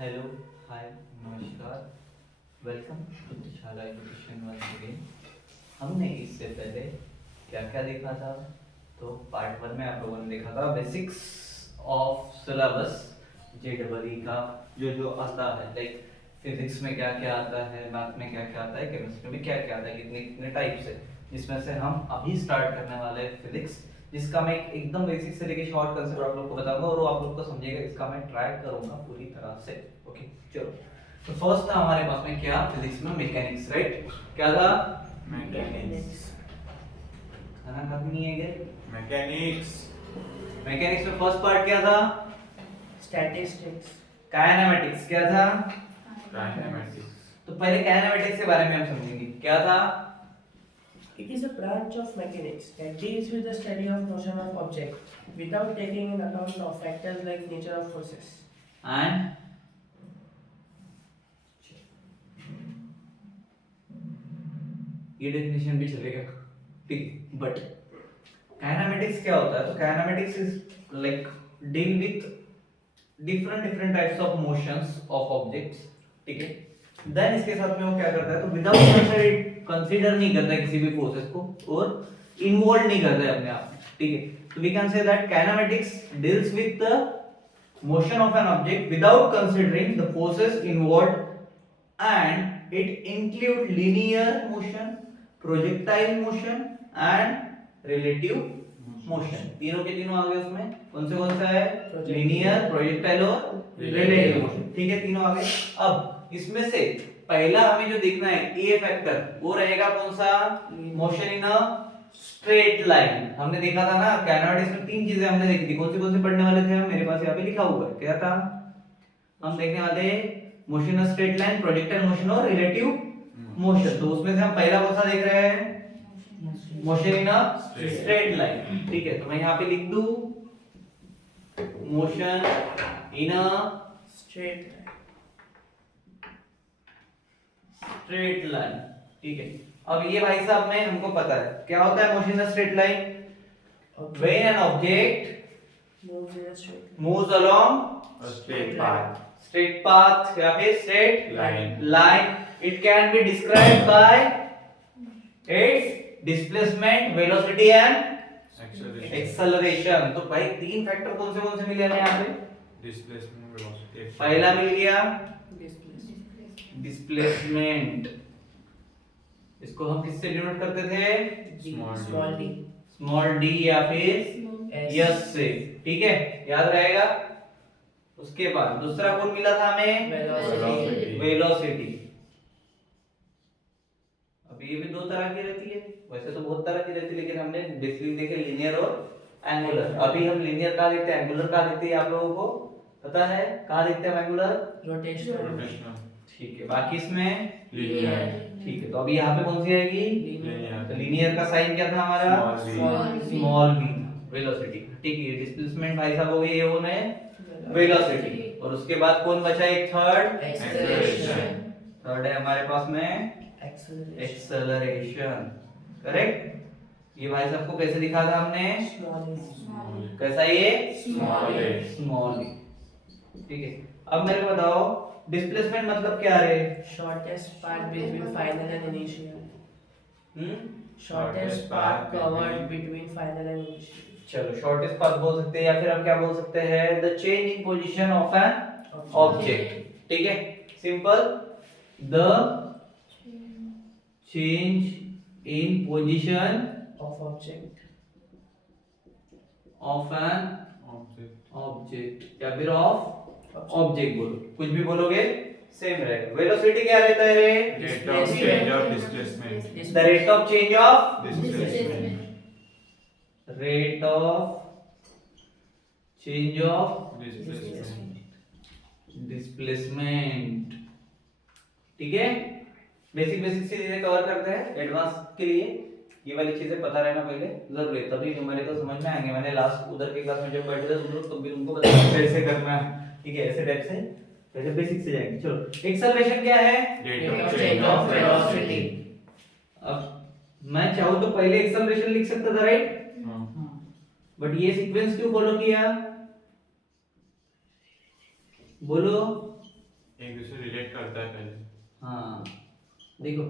Hello, hi, नमस्कार, welcome to Dishala education once again. हमने इससे पहले क्या क्या देखा था? तो पार्ट 1 में आप लोगों ने देखा था बेसिक्स ऑफ सिलेबस जेईई का, जो जो आता है, लाइक फिजिक्स में क्या क्या आता है, मैथ में क्या क्या आता है, केमिस्ट्री में क्या क्या आता है, कितने कितने टाइप्स है, जिसमें से हम अभी स्टार्ट करने वाले हैं फिजिक्स, जिसका मैं एकदम बेसिक से लेके शॉर्ट कंसेप्ट आप लोग को बताऊंगा और वो आप लोग को समझेगा, इसका मैं ट्राई करूंगा पूरी तरह से। ओके, चलो। तो फर्स्ट था हमारे पास में क्या, फिजिक्स में मैकेनिक्स, राइट? क्या था? मैकेनिक्स। खाना खत्म नहीं है क्या? मैकेनिक्स। मैकेनिक्स में फर्स्ट पार्ट क्या था? स्टैटिस्टिक्स। काइनेमेटिक्स। क्या था? काइनेमेटिक्स। तो पहले काइनेमेटिक्स के बारे में हम समझेंगे। क्या था? It is a branch of mechanics that deals with the study of motion of object without taking in account of factors like nature of forces. And ये डेफिनेशन भी चलेगा, ठीक। बट काइनेमेटिक्स क्या होता है? तो kinematics is like deal with different different types of motions of objects, ठीक है। देन इसके साथ में वो क्या करता है, तो विदाउट कंसीडर नहीं करता है किसी भी फोर्सेस को और इन्वॉल्व नहीं करता है अपने आप में, ठीक है। तो we can say that kinematics deals with the motion of an object without considering the forces involved, and it include linear motion, projectile motion and relative motion। तीनों के तीनों आ गए उसमें। कौन सा है? लिनियर, प्रोजेक्टाइल और रिलेटिव मोशन, ठीक है, तीनों आ गए। अब इसमें से पहला हमें जो देखना है ए फैक्टर, वो रहेगा कौन सा? Motion in a straight line. हमने देखा था ना काइनेमेटिक्स में तीन चीजें हमने देखी थी। कौन सी पढ़ने वाले थे हम? मेरे पास यहाँ पे लिखा हुआ है, क्या था? हम देखने वाले motion of straight line, projectile motion और रिलेटिव मोशन। तो उसमें से हम पहला कौन सा देख रहे हैं? Motion in a straight line, ठीक है। तो मैं यहाँ पे लिख दूं motion in a Straight straight line, ठीक है। अब ये भाई साहब में हमको पता है क्या होता है motion in a straight line. line. When an object Moves in a straight line. moves along A straight path. straight path या फिर straight Line. line, it can be described by its displacement, velocity and Acceleration. acceleration। तो भाई तीन factor कौन से मिले हमें यहाँ पे? Displacement, velocity. पहला मिल गया Displacement. डिस्प्लेसमेंट, इसको हम किससे डिनोट करते थे? Small d. स्मॉल डी या फिर S. यस से, ठीक है, याद रहेगा। उसके बाद दूसरा कौन मिला था हमें? Velocity. वेलोसिटी। अब ये भी दो तरह की रहती है, वैसे तो बहुत तरह की रहती है, लेकिन हमने बेसिकली देखे लिनियर और एंगुलर। अभी हम लिनियर कहाँ देखते हैं, एंगुलर कहाँ देखते हैं, आप लोगों को पता है कहाँ देखते हैं एंगुलर? Rotational. Rotational. ठीक है, बाकी इसमें Linear. ठीक है। तो अभी यहाँ पे कौन सी आएगी? Linear. तो लिनियर का साइन क्या था हमारा? Small v. Small v, velocity, ठीक है। डिस्प्लेसमेंट भाई साहब हो गई, ये होना है वेलोसिटी। और उसके बाद कौन बचा? एक थर्ड, Acceleration. थर्ड है हमारे पास में Acceleration. Acceleration, correct. ये भाई साहब को कैसे लिखा था हमने? Small a. कैसा ये? Small a. स्मॉल, ठीक है। अब मेरे को बताओ डिस्प्लेसमेंट मतलब क्या है? Shortest path between final and initial. Hmm Shortest path covered between final and initial. चलो, शॉर्टेस्ट पाथ बोल सकते हैं, या फिर हम क्या बोल सकते हैं? The change in position of an object, ठीक है, simple. The change in position Of object. Of an Object. Object या फिर ऑफ ऑब्जेक्ट, बोलो कुछ भी बोलोगे सेम रहेगा। वेलोसिटी क्या रहता है रे? Rate of change of displacement. The rate of change of Displacement. Rate of change of Displacement. Displacement, ठीक है। बेसिक बेसिक चीजें कवर करते हैं। एडवांस के लिए ये वाली चीजें पता रहना पहले जरूरी है, तभी न्यूमेरिकल समझ में आएंगे। मैंने लास्ट उधर के क्लास में जब बैठे थे तुम लोग, तब भी तुमको बताया कैसे करना है, ठीक है, ऐसे टाइप से पहले बेसिक से जाएंगे। चलो, एक्सेलरेशन क्या है? Rate Rate of of change change of of velocity. velocity. अब मैं चाहूँ तो पहले एक्सेलरेशन लिख सकता था, राइट? बट ये सीक्वेंस क्यों फॉलो किया, बोलो? एक दूसरे रिलेट करता है पहले। हाँ देखो,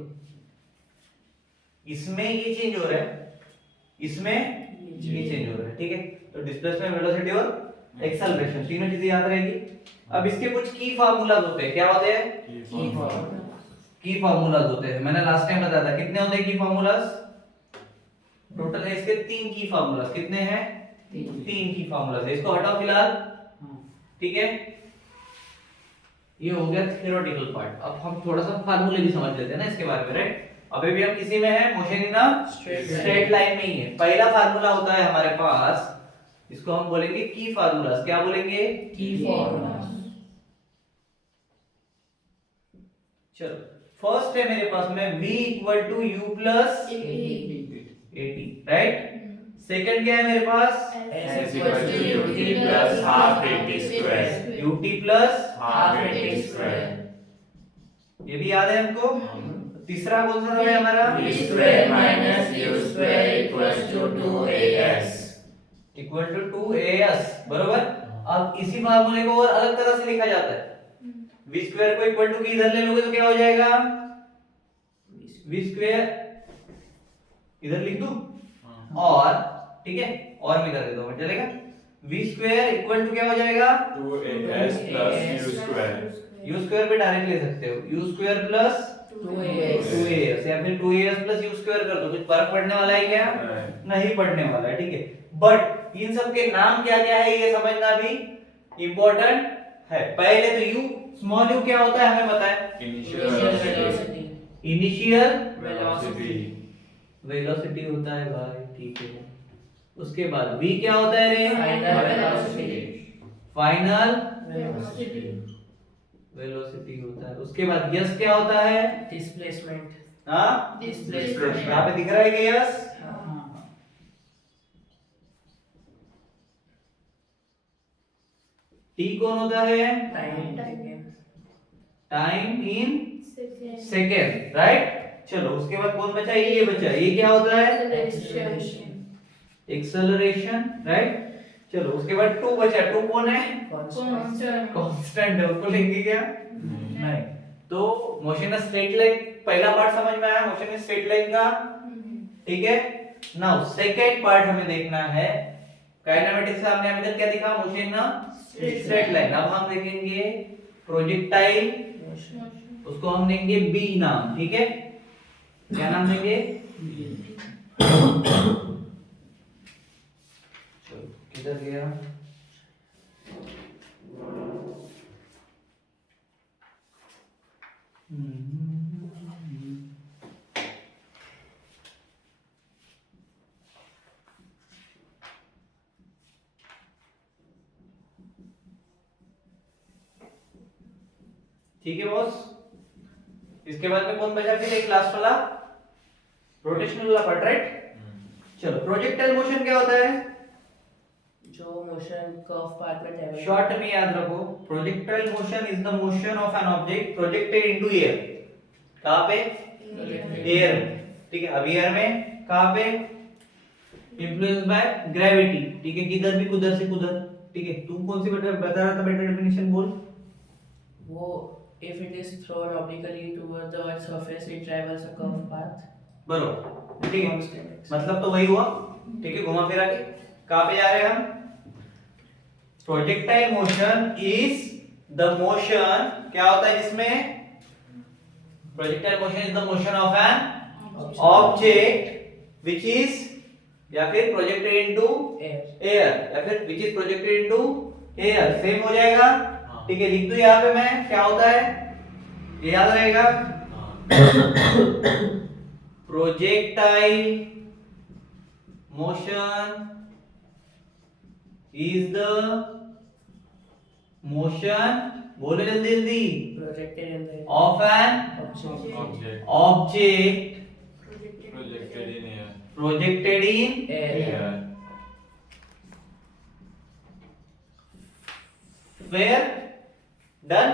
इसमें ये चेंज हो रहा है, इसमें ये चेंज हो रहा है, ठीक है। तो डिस्प्लेसमेंट, वेलोसिटी और एक्सेलरेशन तीनों चीजें याद रहेगी। अब इसके कुछ की फार्मूलाज होते हैं, क्या होते हैं? की फार्मूलाज होते हैं। मैंने लास्ट टाइम बताया था कितने होते हैं की फार्मूलाज? टोटल है इसके 3 की फार्मूलाज। कितने हैं? 3 की फार्मूलाज है। इसको हटाओ फिलहाल, ठीक है। ये हो गया थ्योरेटिकल पार्ट। अब हम थोड़ा सा फार्मूले भी समझ लेते हैं ना इसके बारे में, राइट। अभी भी हम किसी में है, motion in a straight line में ही है। पहला फार्मूला होता है हमारे पास, इसको हम बोलेंगे की फार्मूलाज। क्या बोलेंगे? की फॉर्मूला। चलो, फर्स्ट है मेरे पास में v equal to u plus at, right. Second क्या है मेरे पास? S equal to ut plus half at square। ut plus half at square। ये भी याद है हमको। तीसरा कौन सा है हमारा? v square minus u square equals to 2as। Equal to 2as, बरोबर। अब इसी फार्मूले को और अलग तरह से लिखा जाता है। v स्क्वायर को इक्वल टू के इधर ले लोगे तो क्या हो जाएगा? v स्क्वायर इधर लिख दूं और, ठीक है, और मैं कर देता हूं, चलेगा। v स्क्वायर इक्वल टू क्या हो जाएगा? 2as plus u square। u square पे डायरेक्ट ले सकते हो, u स्क्वायर प्लस 2as या फिर 2as प्लस u स्क्वायर कर दो। कुछ फर्क पड़ने वाला है क्या? नहीं पड़ने वाला है, ठीक है। बट इन सब के नाम क्या क्या है ये समझना भी इंपॉर्टेंट है। पहले तो u, स्मॉल u क्या होता है हमें पता है, इनिशियल वेलोसिटी होता है भाई, ठीक है। उसके बाद v क्या होता है रे? फाइनल वेलोसिटी होता है। उसके बाद यस क्या होता है? डिस्प्लेसमेंट। हाँ, यहाँ पे दिख रहा है कि यस। t कौन होता है? Time in second, right. चलो, उसके बाद कौन बचा? ये बचा। ये क्या होता है? Acceleration, right. चलो, उसके बाद 2 बचा। 2 कौन है? कांस्टेंट है, उसको लिखेंगे क्या? नहीं। तो मोशन इन स्ट्रेट लाइन पहला पार्ट समझ में आया, मोशन इन स्ट्रेट लाइन का, ठीक है। नाउ सेकंड पार्ट हमें देखना है। काइनेमेटिक्स से हमने अभी तक क्या देखा? Motion in straight line. अब हम देखेंगे प्रोजेक्टाइल, उसको हम देंगे बी नाम, ठीक है। क्या नाम देंगे? चलो, किधर गया? ठीक है बॉस। इसके बाद में कौन बचा फिर? एक लास्ट वाला रोटेशनल वाला पार्ट, राइट। चलो, प्रोजेक्टाइल मोशन क्या होता है? जो मोशन कर्व पाथ में ट्रैवल। शॉर्ट में याद रखो, projectile motion is the motion of an object projected into air. कहां पे? एयर में, ठीक है। अब एयर में कहां पे? इन्फ्लुएंस बाय ग्रेविटी, ठीक है। किधर भी, कुधर से कुधर, ठीक है। तुम कौन सी बता रहा था? बेटर डेफिनेशन बोल। वो if it is thrown obliquely toward the earth's surface it travels a curved path। बरोबर, ठीक है। मतलब तो वही हुआ, ठीक है। घुमा फिरा के कहां पे जा रहे हैं हम? Projectile motion is the motion, क्या होता है जिसमें? Projectile motion is the motion of an object which is, या फिर प्रोजेक्टेड इनटू एयर, या फिर which is projected into air. Same हो जाएगा, ठीक है। लिख दो यहाँ पे मैं, क्या होता है ये याद रहेगा। Projectile motion is the motion, बोलो जल्दी जल्दी, projected in the of an Object object projected in air। Projected in air। Well done,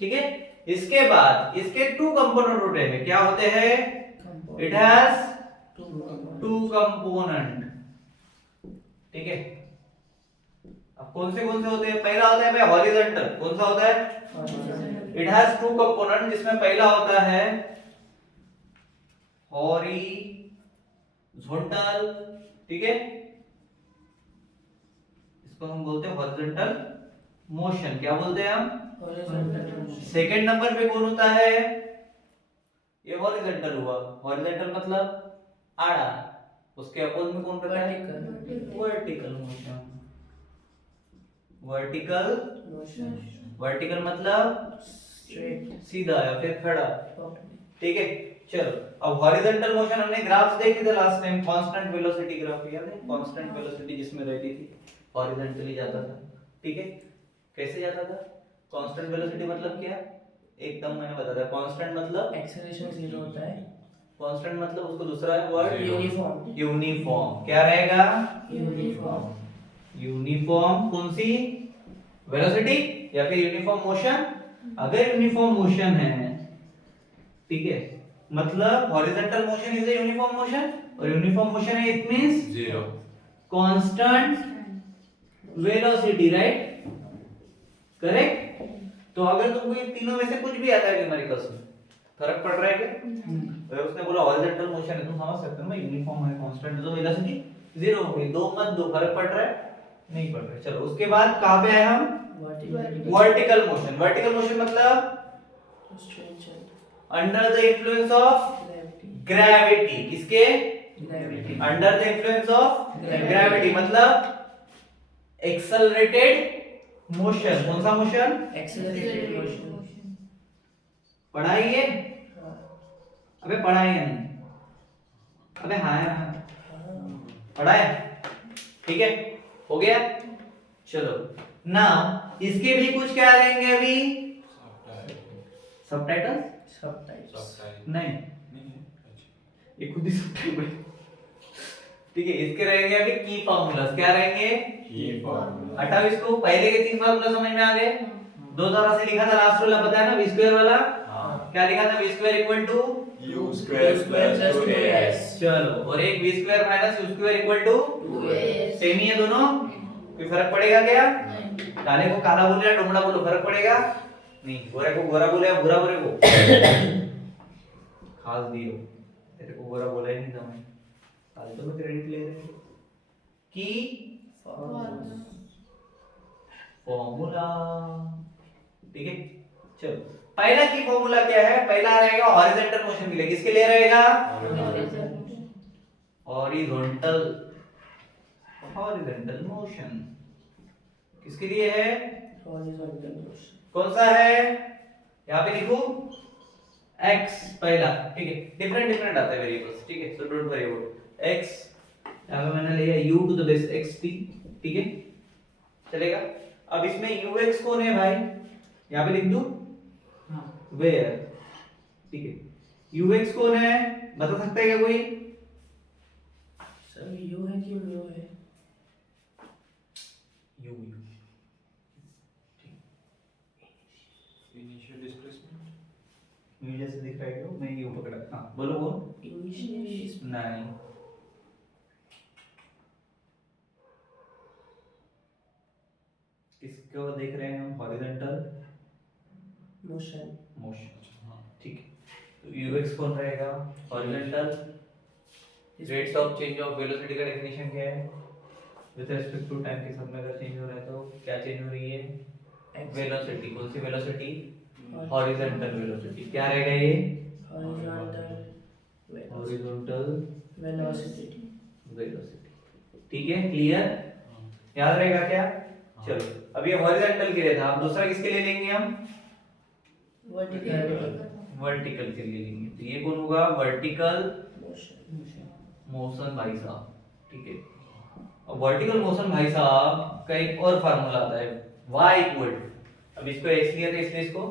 ठीक है। इसके बाद इसके 2 कंपोनेंट होते हैं। क्या होते हैं? इट हैज 2 कंपोनेंट, ठीक है। अब कौन से होते हैं? पहला होता है भाई हॉरिजॉन्टल। कौन सा होता है? इट हैज टू कंपोनेंट, जिसमें पहला होता है हॉरिजॉन्टल, ठीक है, इसको हम बोलते हैं हॉरिजॉन्टल मोशन। क्या बोलते हैं हम? सेकंड नंबर पे कौन होता है? ये हॉरिजॉन्टल हुआ। हॉरिजॉन्टल मतलब आड़ा। उसके अपोज में कौन रहता है? Vertical motion. वर्टिकल मतलब सीधा या फिर खड़ा, ठीक है। चलो अब हॉरिजॉन्टल मोशन हमने ग्राफ्स देखे थे last time, constant velocity graph, याद है? कांस्टेंट वेलोसिटी जिसमें रहती थी, हॉरिजॉन्टली जाता था, ठीक है। कैसे जाता था? कांस्टेंट वेलोसिटी मतलब क्या? एकदम मैंने बता दिया। कांस्टेंट मतलब एक्सेलरेशन 0 होता है। कांस्टेंट मतलब उसको दूसरा है वर्ड यूनिफॉर्म। यूनिफॉर्म। क्या रहेगा? यूनिफॉर्म। यूनिफॉर्म कौन सी? वेलोसिटी या फिर यूनिफॉर्म मोशन? अगर यूनिफॉर्म मोशन है, ठीक है, मतलब horizontal motion is a uniform motion, और यूनिफॉर्म मोशन है it means zero constant velocity, right? Correct. तो अगर तुमको ये तीनों में से कुछ भी आता है न्यूमेरिकल्स में, फर्क पड़ रहा है क्या? तो उसने बोला हॉरिजॉन्टल मोशन है, तुम समझ सकते हो ना, यूनिफॉर्म है, कांस्टेंट है, तो वेलोसिटी जीरो हो गई। दो मत दो, फर्क पड़ रहा है? नहीं पड़ रहा है। चलो उसके बाद कहां पे आए हम? Vertical motion. वर्टिकल मोशन मतलब under the influence of gravity. किसके? Under the influence of gravity मतलब एक्सेलरेटेड मोशन। कौन सा मोशन? Accelerated motion. पढ़ा है ये? अबे पढ़ा है या नहीं? अबे हाँ है ना, पढ़ा है, ठीक है, हो गया। चलो ना, इसके भी कुछ क्या रहेंगे अभी? सबटाइटल्स? नहीं, ये खुद ही सबटाइटल है, ठीक है। इसके रहेंगे अभी की फार्मूलास। क्या रहेंगे? हटाओ इसको। पहले के तीन फार्मूला समझ में आ गए? दो तरह से लिखा था लास्ट वाला, पता है ना? v स्क्वायर वाला। क्या लिखा था? v square equal to u square plus 2as। चलो, और एक v square minus u square equal to 2as। Same ही है दोनों, कोई फर्क पड़ेगा क्या? काले को काला बोले या डोमड़ा बोलो, फर्क पड़ेगा नहीं। गोरे को गोरा बोले या भूरा बोले को खास दियो, तेरे को गोरा बोला ही नहीं था मैं, काले तो क्रेडिट ले रहे की फॉर्मूला, ठीक है। चलो पहला की फॉर्मूला क्या है? पहला रहेगा हॉरिजॉन्टल मोशन के लिए। किसके लिए रहेगा? हॉरिजॉन्टल मोशन किसके लिए है? Horizontal motion. कौन सा है? यहाँ पे लिखो x पहला, ठीक है। डिफरेंट आता है वेरिएबल्स, ठीक है, so don't worry about x। यहाँ पे मैंने लिया u to the base xt, ठीक है, चलेगा। अब इसमें ux कौन है भाई? यहाँ पे लिख दूं वेयर, ठीक है। ux कौन है बता सकता है क्या कोई? सर यू है कि म्यू है? u इनिशियल डिस्प्लेसमेंट मुझे जैसे दिख रहा है क्यों? मैं u पकड़ा, हाँ बोलो बोल। इनिशियल नहीं, किसको देख रहे हैं हम? Horizontal motion. ठीक है। तो ux कौन रहेगा? Horizontal rates of change of velocity का डेफिनेशन क्या है? विद रिस्पेक्ट टू टाइम के साथ में अगर चेंज हो रहा है तो क्या चेंज हो रही है? वेलोसिटी। कौन सी वेलोसिटी? Horizontal velocity. क्या रहेगा ये? Horizontal velocity. ठीक है, क्लियर, याद रहेगा क्या? चलो अब ये हॉरिजॉन्टल के लिए था, अब दूसरा किसके लिए लेंगे हम? वर्टिकल के लिए लेंगे। तो ये कौन होगा? वर्टिकल मोशन भाई साहब, ठीक है। अब वर्टिकल मोशन भाई साहब का एक और फार्मूला आता है y इक्वल टू, अब इसको x लिया था इसलिए इसको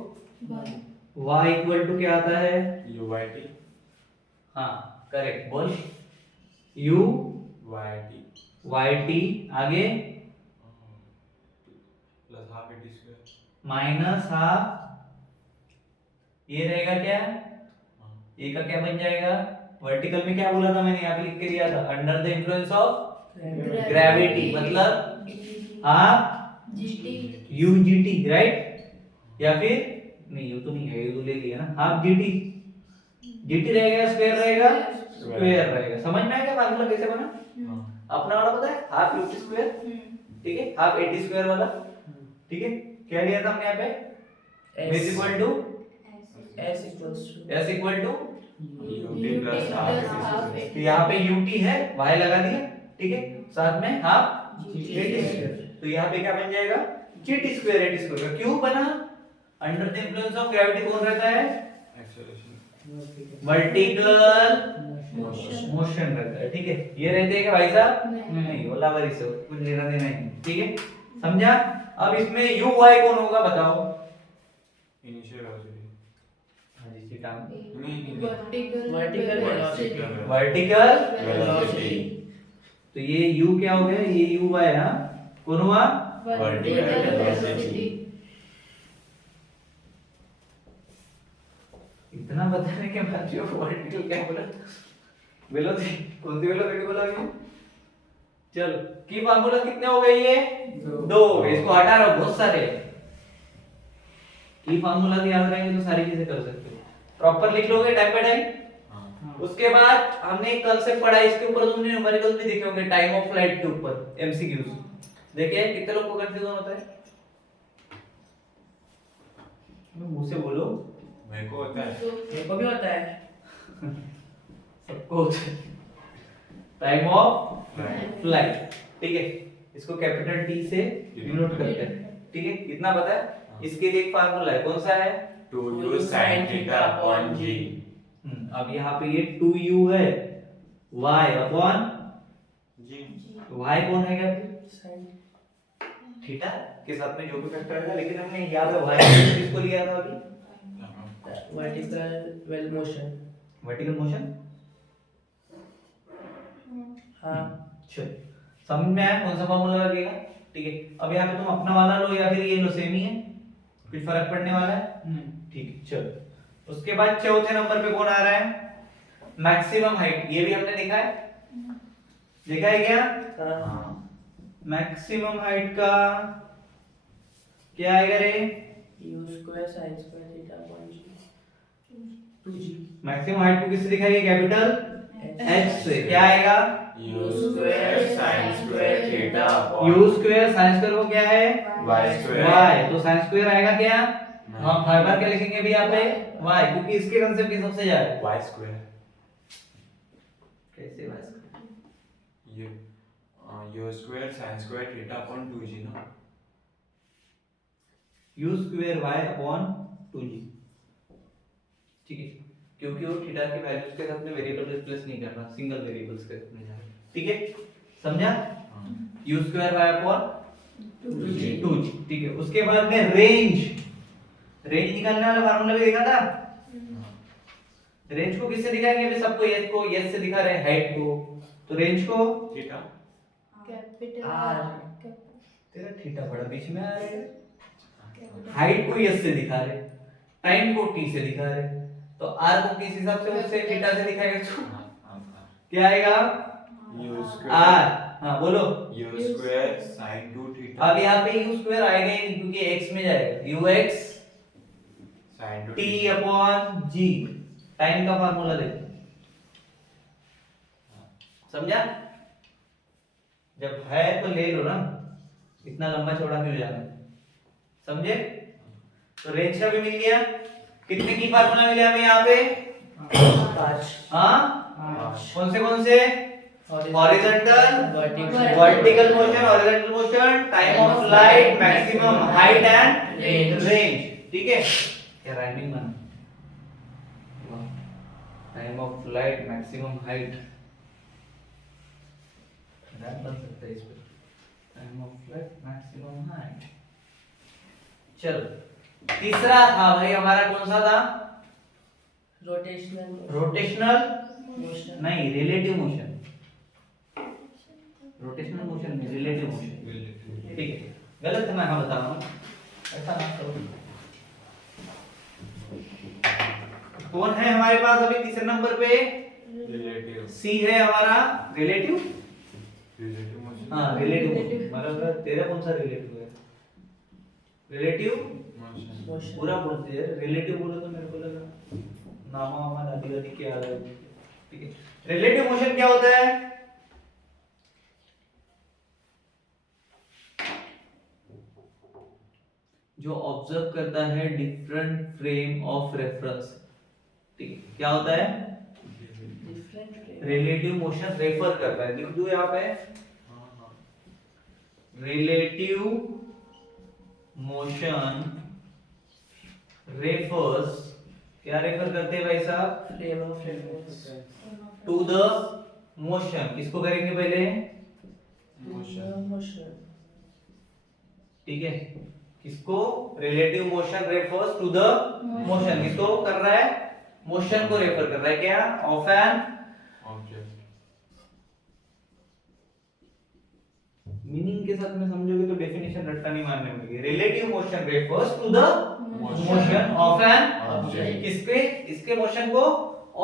y इक्वल टू क्या आता है? ut हाँ करेक्ट, बोल u yt yt आगे plus half at square minus half, ये रहेगा क्या? ये का क्या बन जाएगा? वर्टिकल में क्या बोला था मैंने? यहाँ पे लिख के दिया था under the influence of gravity, मतलब हाफ यूजीटी, राइट? या फिर नहीं, यू तो नहीं है, यू तो ले लिया ना, हाफ जीटी। जीटी रहेगा, स्क्वायर रहेगा, स्क्वायर रहेगा। समझ में आएगा फार्मूला कैसे बना? अपना वाला पता है, हाफ यूटी स्क्वायर, ठीक है, हाफ 80 स्क्वायर वाला, ठीक है। क्या लिया था हमने यहाँ पे? S equal to S equals to s equal to, UT plus half तो यहाँ पे ut है, y लगा दिया, ठीक है, साथ में हाफ GT स्क्वायर, तो यहाँ पे क्या बन जाएगा? gt square 80 square. क्यों बना? Under the influence of gravity कौन रहता है? वर्टिकल मोशन रहता है, ठीक है। ये रहते हैं क्या भाई साहब? नहीं, वो लावारिस है, कुछ लेना देना नहीं, ठीक है, समझा? अब इसमें u y कौन होगा बताओ? इनिशियल वेलोसिटी हाँ जी, सीटा Vertical velocity. वर्टिकल वेलोसिटी तो ये u क्या हो गया? ये u y है, हाँ, कौन हुआ? वर्टिकल वेलोसिटी इतना बताने के बाद जो वर्टिकल क्या बोला? वेलोसिटी, कौन सी वेलोसिटी बोला अभी? चलो, की फार्मूला कितने हो गए? ये दो हो गए, इसको हटा रहा, बहुत सारे की फार्मूला याद रहेंगे तो सारी चीजें कर सकते हो। प्रॉपर लिख लोगे टाइम बाय टाइम। उसके बाद हमने एक कांसेप्ट पढ़ा, इसके ऊपर तुमने न्यूमेरिकल्स भी देखे होंगे, टाइम ऑफ फ्लाइट के ऊपर एमसीक्यूज देखिए। कितने लोग को कंफ्यूजन होता है? मुंह से बोलो। मेरे को होता है, मेरे को भी होता है। सबको होता है। टाइम ऑफ फ्लाइट, ठीक है, इसको कैपिटल टी से डिनोट करते हैं, ठीक है, इतना पता है। इसके लिए एक फार्मूला है, कौन सा है? 2u sin theta upon g। अब यहाँ पे ये 2u है, y अपॉन जी y कौन है क्या? Sin थीटा के साथ में जो भी फैक्टर है, लेकिन हमने यहाँ पे y किसको लिया था अभी? vertical motion. Vertical motion. हाँ चल, समझ में आया कौन सा फार्मूला लगेगा? ठीक है, अब यहाँ पे तुम अपना वाला लो या फिर ये लो, सेम ही है, कुछ फर्क पड़ने वाला है? ठीक है, चलो। उसके बाद चौथे नंबर पे कौन आ रहा है? Maximum height. ये भी हमने देखा है, देखा है क्या? हाँ मैक्सिमम हाइट का क्या आएगा रे? u square sin square theta upon g 2g maximum height को किससे दिखाएंगे? कैपिटल h से। क्या आएगा? u square sin square theta upon u square sin square को क्या है? y square y, तो sin स्क्वायर आएगा क्या? हम फाइबर क्या लिखेंगे भी यहाँ पे? y, क्योंकि इसके कंसेप्ट की सबसे ज्यादा y square कैसे y square? u square sin square theta upon 2g ना। u square y upon 2g, ठीक है, क्योंकि वो थीटा की वैल्यूज के साथ में वेरिएबल रिप्लेस नहीं कर रहा, सिंगल वेरिएबल्स के साथ में जा रहा है, ठीक है, समझा? u square y upon 2g, ठीक है। उसके बाद में रेंज निकालने वाला फार्मूला भी देखा था। रेंज को किससे दिखाएंगे? अभी सबको s को s से दिखा रहे हैं, हाइट को, तो रेंज को थीटा r तेरा थीटा बड़ा बीच में आ रहा है, हाइट को s से दिखा रहे, टाइम को t से दिखा रहे, तो r को किस हिसाब से उससे थीटा से दिखाएगा तो क्या आएगा? u r। square हाँ बोलो। u square sin 2 theta अब यहाँ पे u स्क्वायर आएगा ही नहीं, क्योंकि x में जाएगा, ux sin 2 t upon g, time का फार्मूला देखो, समझा? जब है तो ले लो ना, इतना लंबा चौड़ा क्यों जाना है, समझे? तो रेंज का भी मिल गया। कितने की फार्मूला मिले हमें यहाँ पे? 5 हाँ, कौन से? Horizontal, vertical vertical motion, horizontal motion, time of flight, maximum height and range, ठीक है? क्या राइमिंग बना? Time of flight, maximum height, rap बन सकता है इस पे, time of flight, maximum height. चलो, तीसरा था भाई हमारा, कौन सा था? Rotational motion. नहीं, रिलेटिव मोशन। रोटेशनल मोशन में रिलेटिव मोशन, ठीक है, गलत है, मैं हाँ बता रहा हूँ, ऐसा ना करो। कौन है हमारे पास अभी तीसरे नंबर पे? रिलेटिव सी है हमारा रिलेटिव। मोशन हाँ, रिलेटिव, मतलब तेरा कौन सा रिलेटिव है? Relative Motion. पूरा बोलते हैं, रिलेटिव बोलो तो मेरे को लगा नामा वामा दादी वादी क्या है, ठीक है। रिलेटिव मोशन क्या होता है? जो ऑब्जर्व करता है डिफरेंट फ्रेम ऑफ रेफरेंस, ठीक है। क्या होता है? डिफरेंट रिलेटिव मोशन रेफर करता है, लिख दो यहाँ पे, रिलेटिव मोशन रेफर्स, क्या रेफर करते हैं भाई साहब? Frame of reference to the motion. किसको करेंगे पहले? मोशन ठीक है, किसको? Relative motion refers to the motion. किसको कर रहा है? मोशन को रेफर कर रहा है। क्या? ऑफ एन मीनिंग के साथ में समझोगे तो डेफिनेशन रट्टा नहीं मारने पड़ेगी। Relative motion refers to the motion of an Object. किसके? इसके मोशन को,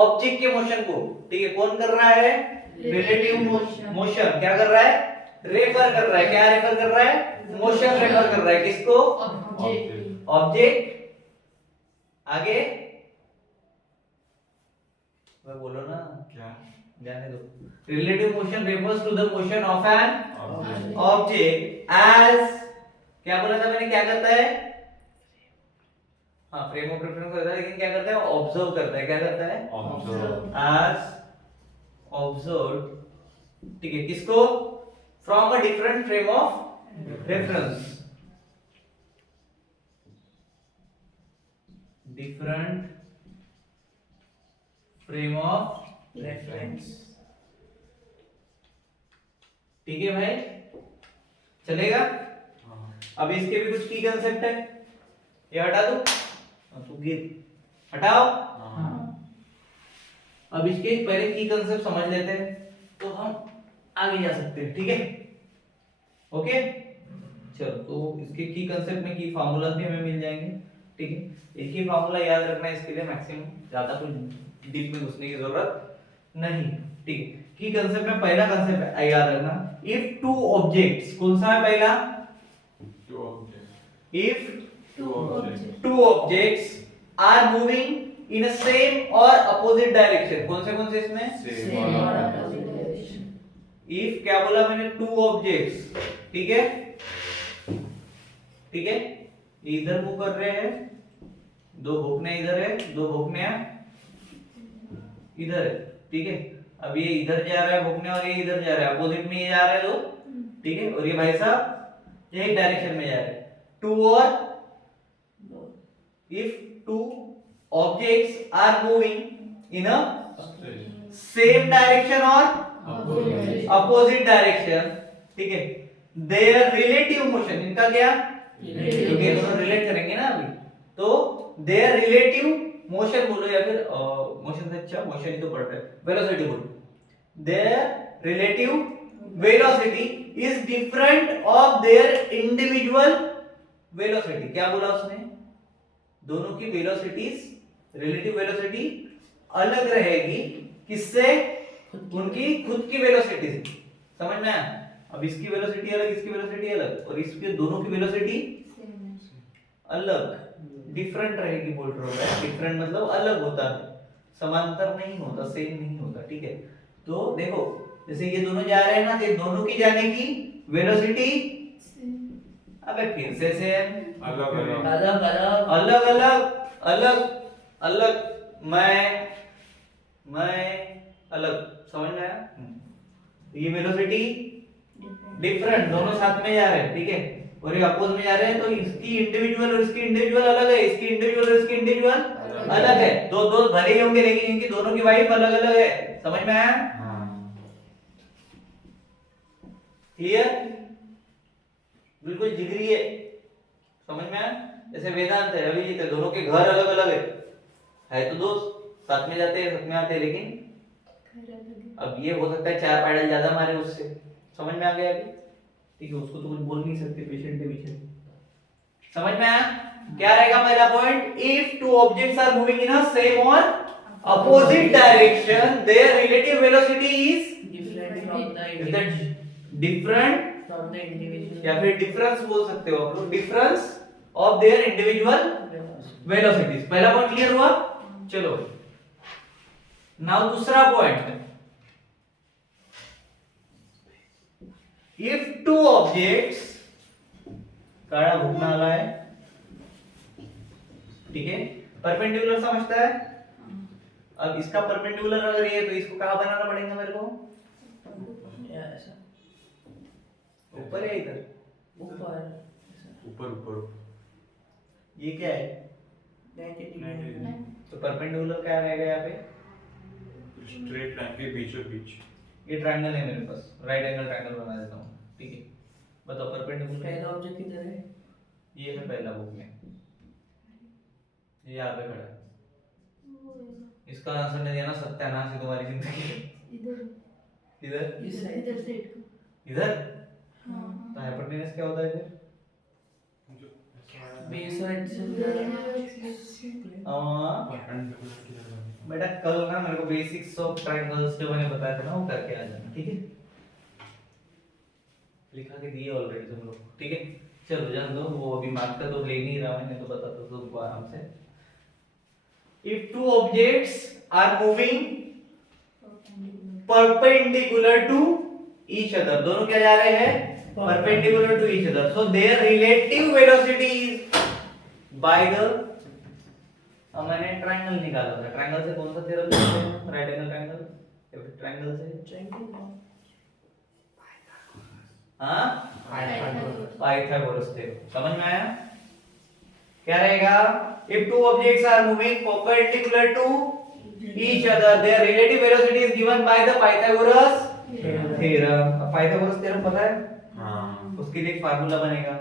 ऑब्जेक्ट के मोशन को, ठीक है। कौन कर रहा है? रिलेटिव मोशन क्या कर रहा है? रेफर कर रहा है। क्या रेफर कर रहा है? मोशन रेफर कर रहा है। किसको? ऑब्जेक्ट। आगे मैं बोलो ना, क्या? जाने दो। Relative motion refers to the motion of an Object. Object as, क्या बोला था मैंने? क्या करता है? हाँ, फ्रेम ऑफ रेफरेंस होता है, लेकिन क्या करता है? ऑब्जर्व करता है। क्या करता है? Observe. एज ऑब्जर्व, ठीक है। किसको? From a different frame of reference, different frame of, reference ठीक है भाई, चलेगा। हाँ. अब इसके भी कुछ की कंसेप्ट है, ये हटा दो। तू गिर, हटाओ। हाँ. अब इसके पहले की कंसेप्ट समझ लेते हैं तो हम आगे जा सकते हैं, ठीक है। ओके, चलो। तो इसके की कंसेप्ट में की फार्मूला भी हमें मिल जाएंगे, ठीक है। एक ही फार्मूला याद रखना है इसके लिए, मैक्सिमम ज्यादा कुछ डीप में घुसने की जरूरत नहीं, ठीक है। की कंसेप्ट में पहला कंसेप्ट याद रखना, इफ टू ऑब्जेक्ट्स, कौन सा है पहला? Two objects. If Two objects. two objects are moving in a same or opposite direction, कौन से इसमें? Same Same or or opposite. opposite direction. if, क्या बोला मैंने? टू ऑब्जेक्ट्स, ठीक है, ठीक है। ये इधर मूव कर रहे हैं, दो भोंकने इधर है, दो भोंकने इधर है, ठीक है। अब ये इधर जा रहा है भोंकने और ये इधर जा रहा है, अपोजिट में ये जा रहा है दो, ठीक है। और ये भाई साहब एक डायरेक्शन में जा रहे हैं। टू और if two objects are moving in a Straight. same direction or Opposite. opposite direction, ठीक है, their relative motion, इनका क्या? क्योंकि ये दोनों रिलेट करेंगे ना अभी, तो their relative motion बोलो, या फिर मोशन से अच्छा मोशन ही तो पढ़ रहे हैं, वेलोसिटी बोलो। their relative velocity is different of their individual velocity। क्या बोला उसने? दोनों की वेलोसिटीज, रिलेटिव वेलोसिटी अलग रहेगी, किससे? उनकी खुद की वेलोसिटी से। समझ में आया? अब इसकी वेलोसिटी अलग, इसकी वेलोसिटी अलग, और इसके दोनों की वेलोसिटी अलग, डिफरेंट रहेगी बोल रहा हूं। डिफरेंट मतलब अलग होता है, समांतर नहीं होता, सेम नहीं होता, ठीक है। तो देखो, जैसे ये दोनों जा रहे हैं ना, ये दोनों की जाने की वेलोसिटी, अबे फिर से सेम, अलग अलग. अलग अलग अलग अलग अलग अलग, मैं अलग, समझ में आया? ये वेलोसिटी डिफरेंट, दोनों साथ में जा रहे हैं, ठीक है। और ये अपोज में जा रहे हैं, तो इसकी इंडिविजुअल और इसकी इंडिविजुअल अलग है, इसकी इंडिविजुअल और इसकी इंडिविजुअल अलग है। दो दो भले ही होंगे, लेकिन इनकी दोनों की वाइफ अलग अलग है। समझ में आया? हाँ. क्लियर? बिल्कुल जिगरी है, समझ में आया? जैसे वेदांत है, अभिजीत है, दोनों के घर अलग अलग है तो दोस्त साथ में जाते हैं, साथ में आते हैं, लेकिन अब ये हो सकता है 4 पैडल ज्यादा मारे उससे। समझ में आ गया अभी? ठीक है, उसको तो कुछ बोल नहीं सकते, पेशेंट के पीछे। समझ में आया? क्या रहेगा पहला point? If two objects are moving in a same और opposite direction, their relative velocity is different from the different, from the individual या फिर डिफरेंस बोल सकते हो आप लोग, difference of their individual velocities. पहला पॉइंट क्लियर हुआ? चलो नाउ दूसरा पॉइंट, इफ टू ऑब्जेक्ट्स, काड़ा घूमने वाला है, ठीक है, परपेंडिकुलर समझता है। अब इसका परपेंडिकुलर अगर ये है तो इसको कहां बनाना पड़ेगा मेरे को? ऐसा ऊपर या इधर? ऊपर ऊपर ऊपर ये क्या है? 90 डिग्री। तो परपेंडिकुलर क्या रहेगा यहाँ पे? स्ट्रेट लाइन के बीचों बीच। ये ट्रायंगल है मेरे पास, राइट एंगल ट्रायंगल बना देता हूँ, ठीक है। बताओ परपेंडिकुलर पहला ऑब्जेक्ट किधर है? ये है पहला बुक में, ये यहाँ पे खड़ा है। इसका आंसर नहीं देना, सत्यानाश है तुम्हारी जिंदगी। इधर इधर इस इधर साइड। साइड को। इधर हाँ तो हाइपोटेनस क्या होता है फिर? बेस साइड से बेटा कल ना मेरे को बेसिक्स ऑफ ट्रायंगल्स जो मैंने बताया था ना वो करके आ जाना, ठीक है। लिखा के दिए ऑलरेडी तुम लोग, ठीक है। चलो जान दो, वो अभी मार्क का तो ले नहीं रहा, मैंने तो बताता तो तुमको आराम से। If two objects are moving perpendicular to each other, दोनों क्या जा रहे हैं? perpendicular to each other, so their relative velocity is by the, अब मैंने ट्रायंगल निकाला था, ट्रायंगल से कौन सा थ्योरम लिखते हैं? राइट एंगल ट्रायंगल, या फिर ट्रायंगल से हाँ पाइथागोरस थ्योरम। समझ में आया? क्या रहेगा? if two objects are moving perpendicular to each other, their relative velocity is given by the Pythagoras theorem। अब Pythagoras theorem पता है? हाँ। उसके लिए एक फार्मूला बनेगा।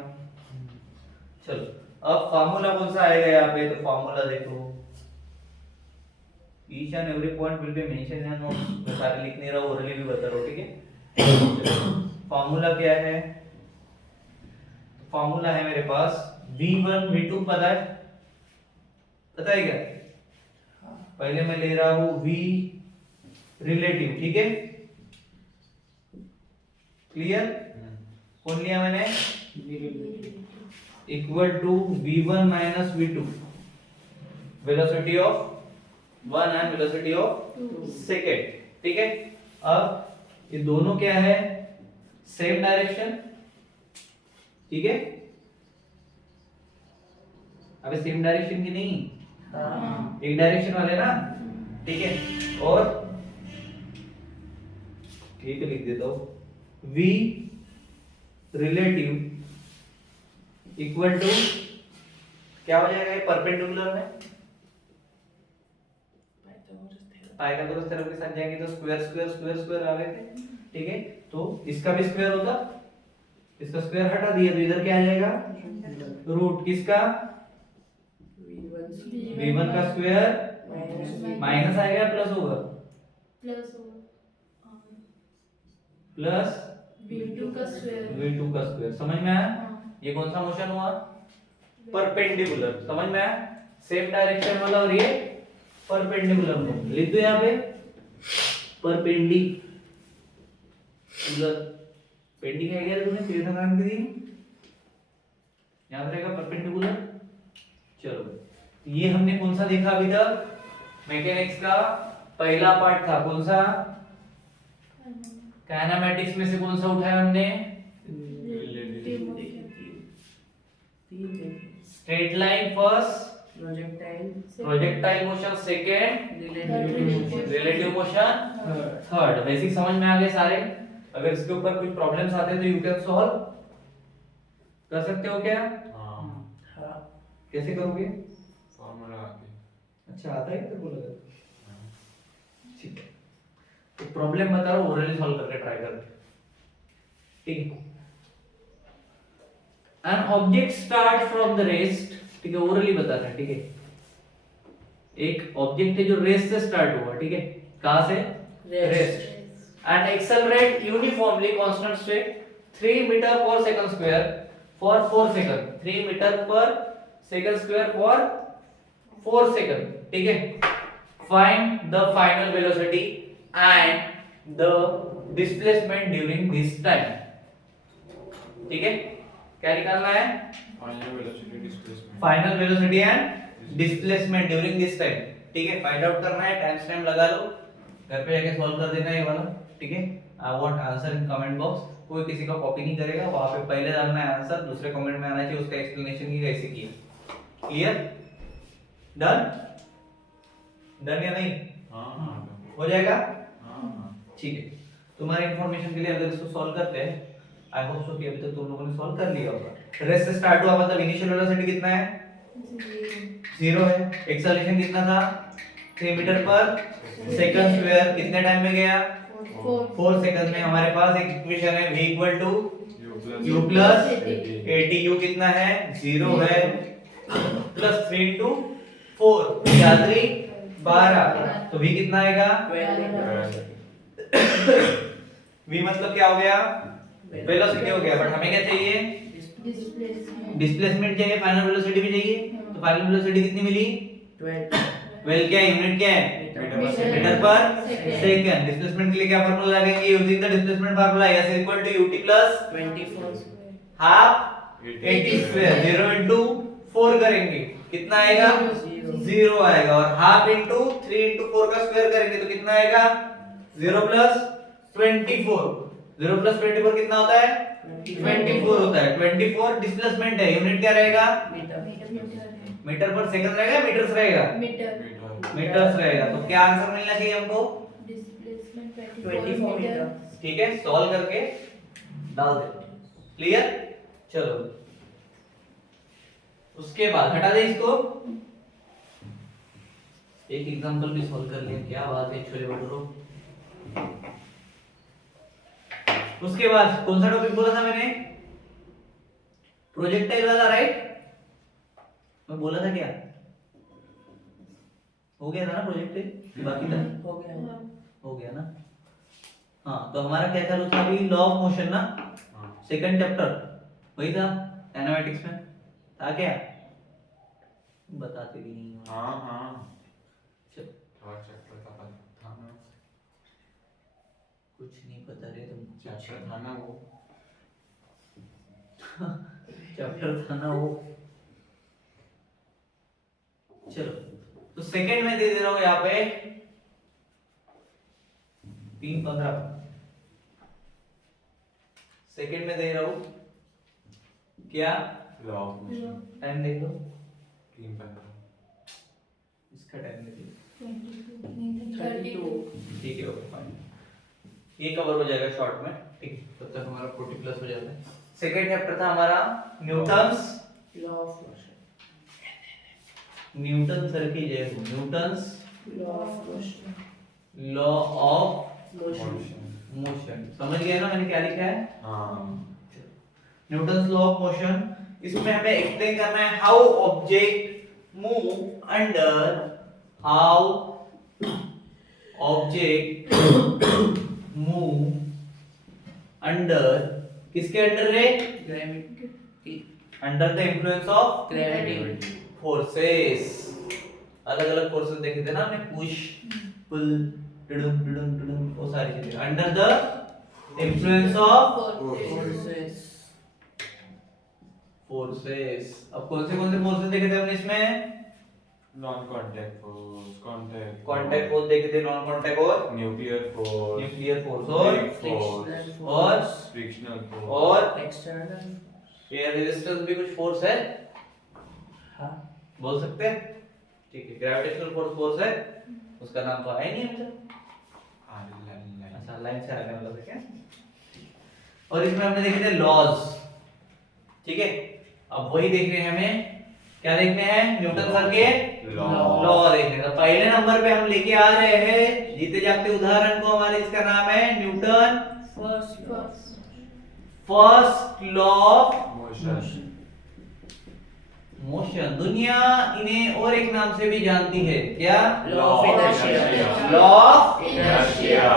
चलो अब फार्मूला कौन सा आएगा यहाँ पे? तो फार्मूला देखो, each and every point will be mentioned in notes, मैं सारे लिख नहीं रहा हूँ, ओरली भी बता रहा हूँ, ठीक है। फार्मूला क्या है? फार्मूला है मेरे पास v1 v2, पता है? पता है क्या? पहले मैं ले रहा हूं v रिलेटिव, ठीक है, क्लियर? कौन लिया मैंने? Equal to v1 minus v2, velocity of one and velocity of second, ठीक है। अब ये दोनों क्या है? सेम डायरेक्शन, ठीक है। अबे सेम डायरेक्शन की नहीं, एक डायरेक्शन वाले ना, ठीक है। और ठीक है लिख देता हूं v रिलेटिव इक्वल टू क्या हो जाएगा? ये परपेंडिकुलर में पाइथागोरस थ्योरम के साथ जाएंगे तो स्क्वायर स्क्वायर स्क्वायर स्क्वायर आ गए थे, ठीक है। तो इसका भी स्क्वायर होता, इसका स्क्वायर हटा दिया तो इधर क्या आ जाएगा? रूट किसका? v1 का स्क्वायर माइनस आएगा प्लस होगा? प्लस प्लस v2 का स्क्वायर। v2 का स्क्वायर। समझ में आया? हाँ। ये कौन सा मोशन हुआ? परपेंडिकुलर। समझ में आया? सेम डायरेक्शन वाला और ये परपेंडिकुलर मोशन। लिख दो यहाँ पे परपेंडिकुलर। पेंडिंग है क्या तुमने तीर नाम के दिन याद रहेगा? परपेंडिकुलर। चलो ये हमने कौन सा देखा अभी तक? मैकेनिक्स का पहला पार्ट था, कौन सा? काइनेमैटिक्स में से कौन सा उठाया हमने? Straight line first, projectile motion second, relative motion third. Basic समझ में आ गए सारे? अगर इसके ऊपर कुछ प्रॉब्लम्स आते हैं तो यू कैन सॉल्व कर सकते हो क्या? हाँ। कैसे करोगे? फॉर्मूला आके। अच्छा आता है तेरे को लगा? ठीक है, तो प्रॉब्लम बता रहा हूँ, ओरली सॉल्व करके ट्राई करते, ठीक है। An object start from the rest, ठीक है, ओरली बता रहे हैं, ठीक है। एक ऑब्जेक्ट है जो रेस्ट से स्टार्ट हुआ, ठीक है, कहां से? Rest. And accelerate uniformly constant state 3 metre per second square for 4 second, 3 metre per second square for 4 second, ठीक है। Find the final velocity and the displacement during this time, ठीक है। क्या निकालना है? Final velocity displacement. Final velocity and displacement during this time. ठीक है, find out करना है, टाइम स्टैम्प लगा लो, घर पे जाके सॉल्व कर देना है ये वाला। ठीक है, I want answer in comment box. कोई किसी का कॉपी नहीं करेगा, वहां पे पहले डालना है आंसर, दूसरे कमेंट में आना चाहिए उसका एक्सप्लेनेशन की कैसे किया। क्लियर? डन? डन या नहीं? हाँ हो जाएगा? हाँ। ठीक है, तुम्हारे इंफॉर्मेशन के लिए अगर इसको सॉल्व करते हैं, आई होप सो कि अभी तक तुम लोगों ने सॉल्व कर लिया होगा। रेस्ट से स्टार्ट हुआ मतलब इनिशियल वेलोसिटी कितना है? 0 है। एक्सेलरेशन कितना था? 3 मीटर पर सेकंड स्क्वायर। कितने टाइम में गया? 4 सेकंड में। हमारे पास एक इक्वेशन है v equal to u plus 80। u कितना है? 0 है, प्लस 3 into 4 याद रही 12। तो v कितना आएगा? 12 v मतलब क्या हो गया? वेलोसिटी हो गया। बट हमें क्या चाहिए? डिस्प्लेसमेंट चाहिए, फाइनल वेलोसिटी भी चाहिए। तो फाइनल वेलोसिटी कितनी मिली? 12 क्या है? यूनिट क्या है? Metre per second. डिस्प्लेसमेंट के लिए क्या फार्मूला लगाएंगे? Using the displacement formula s equal to ut plus 24 half 80 square. 0 into 4 करेंगे कितना आएगा? 0 आएगा। और हाफ into 3 into 4 का स्क्वायर करेंगे तो कितना आएगा? 0 प्लस 24। 0 प्लस 24 कितना होता है? 24 होता है। 24 डिस्प्लेसमेंट है, यूनिट क्या रहेगा? मीटर पर सेकंड रहेगा, मीटर्स रहेगा? मीटर्स रहेगा। तो क्या आंसर मिलना चाहिए हमको? 24 मीटर। ठीक है, सॉल्व करके डाल दे। क्लियर? चलो उसके बाद हटा दे इसको। एक एग्जांपल भी सॉल्व कर लिया, क्या बात है छोले भटूरो। उसके बाद कौन सा टॉपिक बोला था मैंने? प्रोजेक्टाइल वाला, राइट? मैं बोला था क्या? हो गया था ना प्रोजेक्टाइल? बाकी था? हो गया। हो गया ना? हाँ, तो हमारा क्या चालू था अभी? लॉ ऑफ मोशन ना, सेकंड चैप्टर वही था काइनेमेटिक्स में। था क्या? बताते भी नहीं हो। हाँ चल, थर्ड चैप्टर था ना, कुछ नहीं पता रे तुम। चैप्टर था ना वो। चैप्टर था ना वो। चलो, तो सेकंड में दे रहा हूं यहाँ पे 3:15। सेकंड में दे रहा हूं क्या? Law of motion. टाइम देख लो, 3:15। इसका टाइम देख लो। 32 ठीक है, ओके फाइन। ये कवर हो जाएगा शॉर्ट में। ठीक है, तब तक हमारा 40 प्लस हो जाता है। सेकंड चैप्टर था हमारा Newton's law of motion. Newton sir की जय हो। Newton's law of motion. Law of motion. Motion. समझ गए ना मैंने क्या लिखा है? हाँ। Newton's law of motion. इसमें हमें एक्सप्लेन करना है how object move under, how object move under, किसके अंडर रे? Gravity. Under the influence of gravity. Forces. अलग अलग फोर्सेस देखे थे ना हमने, पुश पुल टुडुम टुडुम टुडुम, वो सारी चीजें under the influence of forces. Forces. अब कौन से फोर्सेस देखे थे हमने इसमें? Non contact force, contact force देखे थे, नॉन कांटेक्ट और न्यूक्लियर फोर्स, न्यूक्लियर फोर्स और फ्रिक्शनल और फ्रिक्शनल फोर्स और एक्सटर्नल। एयर रेजिस्टेंस भी कुछ फोर्स है, हाँ। बोल सकते हैं? ठीक है, ग्रेविटेशनल फोर्स है, उसका नाम तो आया नहीं अभी तक। अच्छा, लाइन से आने वाला था क्या? और इसमें हमने देखे थे लॉज। ठीक है, अब वही देखने हैं हमें। क्या देखने हैं? न्यूटन सर के लॉ देखने। तो पहले नंबर पे हम लेके आ रहे हैं जीते जागते उदाहरण को, हमारे इसका नाम है Newton first law of motion. Motion. दुनिया इन्हें और एक नाम से भी जानती है, क्या? Law of inertia. Law of inertia.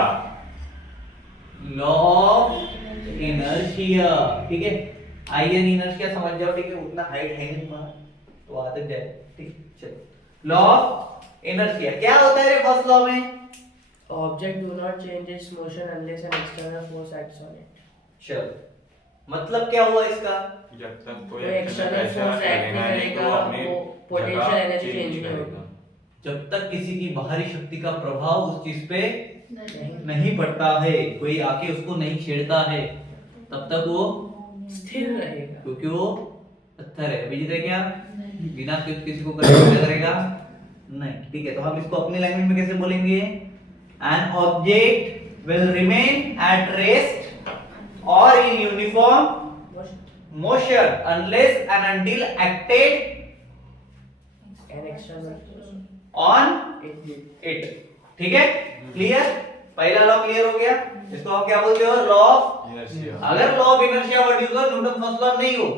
Law of inertia. ठीक है, आयन इनर्शिया समझ जाओ। ठीक है, उतना हाइट है नहीं तुम्हारा तो आते जाए। ठीक, चलो लॉ ऑफ इनर्शिया क्या होता है रे फर्स्ट लॉ में? Object do not change its motion unless an external force acts on it. चलो मतलब क्या हुआ इसका? जब तक कोई कोई एक्शन external ऐसा force act नहीं लगेगा नहीं तो करेगा, अपनी वो potential जगह energy change change नहीं करेगा। जब तक किसी की बाहरी शक्ति का प्रभाव उस चीज पे नहीं नहीं पड़ता है, कोई आके उसको नहीं छेड़ता है, तब तक वो स्थिर रहेगा। क्योंकि वो पत्थर है। अभिजीत है क्या? नहीं बिना किसी को करंट करेगा नहीं। ठीक है, तो हम इसको अपनी लैंग्वेज में कैसे बोलेंगे? An object will remain at rest और in uniform motion unless and until acted An external on it it। ठीक है, क्लियर? पहला लॉ क्लियर हो गया। इसको हम क्या बोलते हो? Law of. Inertia। अगर law of inertia word use हो, न्यूटन फर्स्ट लॉ नहीं हो,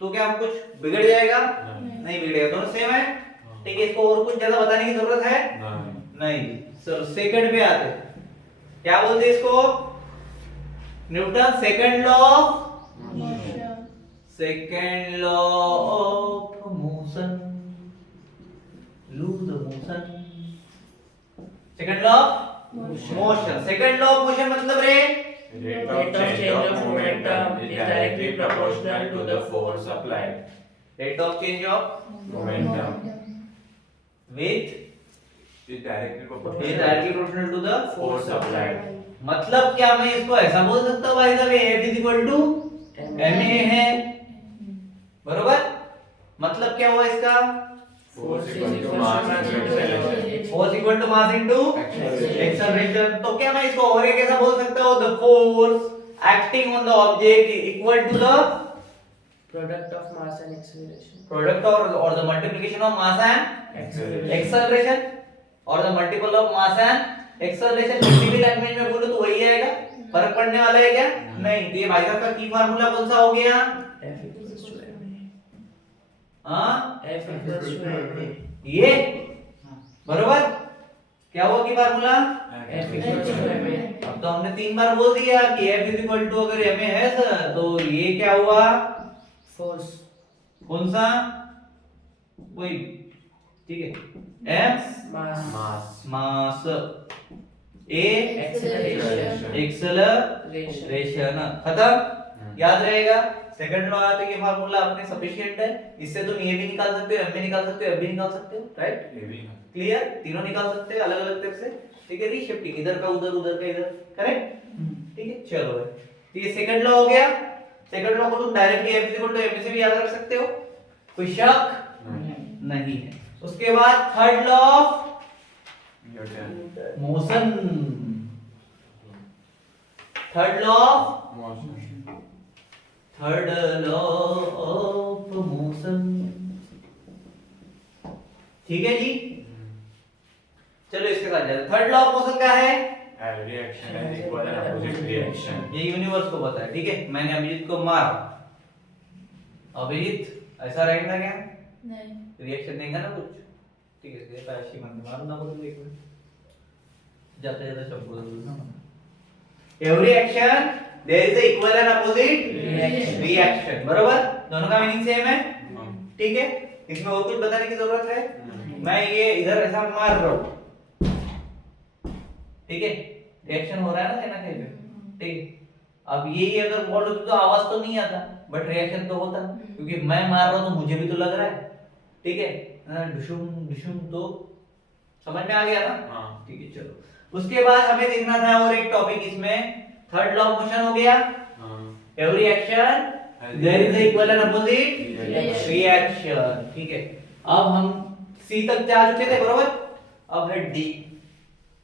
तो क्या हम कुछ बिगड़ जाएगा? नहीं। नहीं बिगड़ेगा, दोनों सेम है। ठीक है, इसको और कुछ ज्यादा बताने की जरूरत है नहीं। नहीं। सर सेकंड पे आते, क्या बोलते हैं इसको? Newton second law of motion Second law of motion. Lose the motion. Second law of motion. Second law of motion मतलब रे Rate of change of momentum is directly proportional to the force applied। rate of change of Momentum with is directly is proportional directly proportional to the force applied। मतलब क्या मैं इसको ऐसा बोल सकता हूँ भाई साहब, F is equal to ma है, बरोबर? मतलब क्या हुआ इसका? Force equal to mass into acceleration। Force equal to mass into Acceleration। Acceleration. तो क्या मैं इसको और एक ऐसा बोल सकता हूँ? The force acting on the object equal to the product of mass and acceleration product और the multiplication of mass and acceleration acceleration और the multiple of mass and acceleration. किसी भी लैंग्वेज में बोलो तो वही आएगा, फर्क पड़ने वाला है क्या? नहीं। तो ये भाई साहब का की फार्मूला कौन सा हो गया? F equals to ma हाँ, F equals to ma ये बरोबर क्या हुआ की formula? F equals to ma अब तो हमने 3 बार बोल दिया कि F इज इक्वल टू अगर ma है सर, तो ये क्या हुआ? force कौन सा? वही, ठीक है। M mass Mass mass, A acceleration acceleration. खत्म? याद रहेगा। सेकंड लॉ आया तो ये फार्मूला अपने सफिशिएंट है। इससे तुम ये भी निकाल सकते हो, M भी निकाल सकते हो, F भी निकाल सकते हो, राइट? ये भी है। क्लियर? तीनों निकाल सकते हैं अलग अलग तरह से। ठीक है, रीशिफ्टिंग इधर का उधर, उधर का इधर, करेक्ट? ठीक है, चलो भाई, तो ये सेकंड लॉ हो गया। सेकंड लॉ को तुम directly F equal to ma से भी याद रख सकते हो, कोई शक नहीं है। उसके बाद third law of Newton। Motion. Third law of Motion। Third law of motion. ठीक है जी, चलो इसके साथ जाते। थर्ड लॉ ऑफ मोशन क्या है? Every action is equal and opposite reaction। ये यूनिवर्स को पता है। ठीक है, मैंने अभिजीत को मारा, अभिजीत ऐसा रहेगा क्या? नहीं रिएक्शन देगा ना कुछ? ठीक है, इसलिए ऐसी मन मारो ना, बोल एक मिनट जाते जाते सब बोल दो ना। Every action there is a equal and opposite reaction, बरोबर? दोनों का मीनिंग सेम है। ठीक है, इसमें और कुछ बताने की जरूरत है? मैं ये इधर ऐसा मार रहा हूँ, ठीक है, रिएक्शन हो रहा है ना कहीं ना कहीं पे। ठीक है, अब यही अगर बोल तो आवाज तो नहीं आता, बट रिएक्शन तो होता, क्योंकि मैं मार रहा हूँ तो मुझे भी तो लग रहा है। ठीक है, डुशुम डुशुम, तो समझ में आ गया ना? हाँ। ठीक है, चलो उसके बाद हमें देखना था और एक टॉपिक इसमें। थर्ड लॉ ऑफ मोशन हो गया, every action there is equal and opposite reaction. ठीक है, अब हम सी तक जा चुके थे, बरोबर? अब है डी।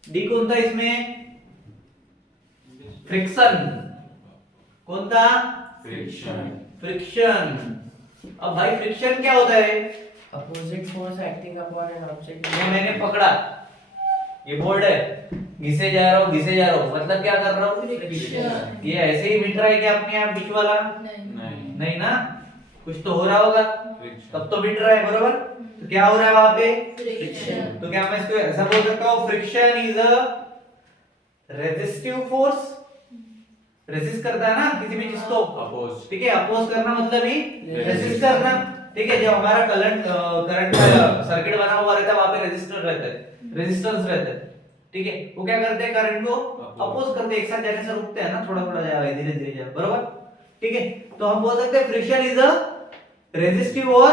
डी कौन था इसमें? फ्रिक्शन। कौन था? Friction। फ्रिक्शन। अब भाई फ्रिक्शन क्या होता है? opposite force acting upon an object ये मैंने पकड़ा, ये बोर्ड है, घिसे जा रहा हूँ घिसे जा रहा हूँ, मतलब क्या कर रहा हूँ? फ्रिक्शन ये ऐसे ही मिट रहा है क्या अपने आप बीच वाला? नहीं नहीं ना, कुछ तो हो रहा होगा, Friction। तब तो मिट रहा है, बरोबर? तो क्या हो रहा है वहां पे? फ्रिक्शन तो क्या मैं इसको ऐसा बोल सकता हूँ, friction is a resistive force. Resist करता है ना किसी भी चीज को, Oppose। ठीक है? अपोज करना मतलब ही रेजिस्ट करना। ठीक है, जब हमारा करंट का सर्किट बना हुआ रहता है, वहां पे रेजिस्टर रहता है, रेजिस्टेंस रहता है। ठीक है, वो क्या करते हैं? करंट को अपोज करते हैं, एक साथ जाने से रुकते हैं ना, थोड़ा थोड़ा जाएगा, धीरे धीरे जाएगा, बरोबर? ठीक है, तो हम बोल सकते हैं फ्रिक्शन इज अ रेजिस्टिव और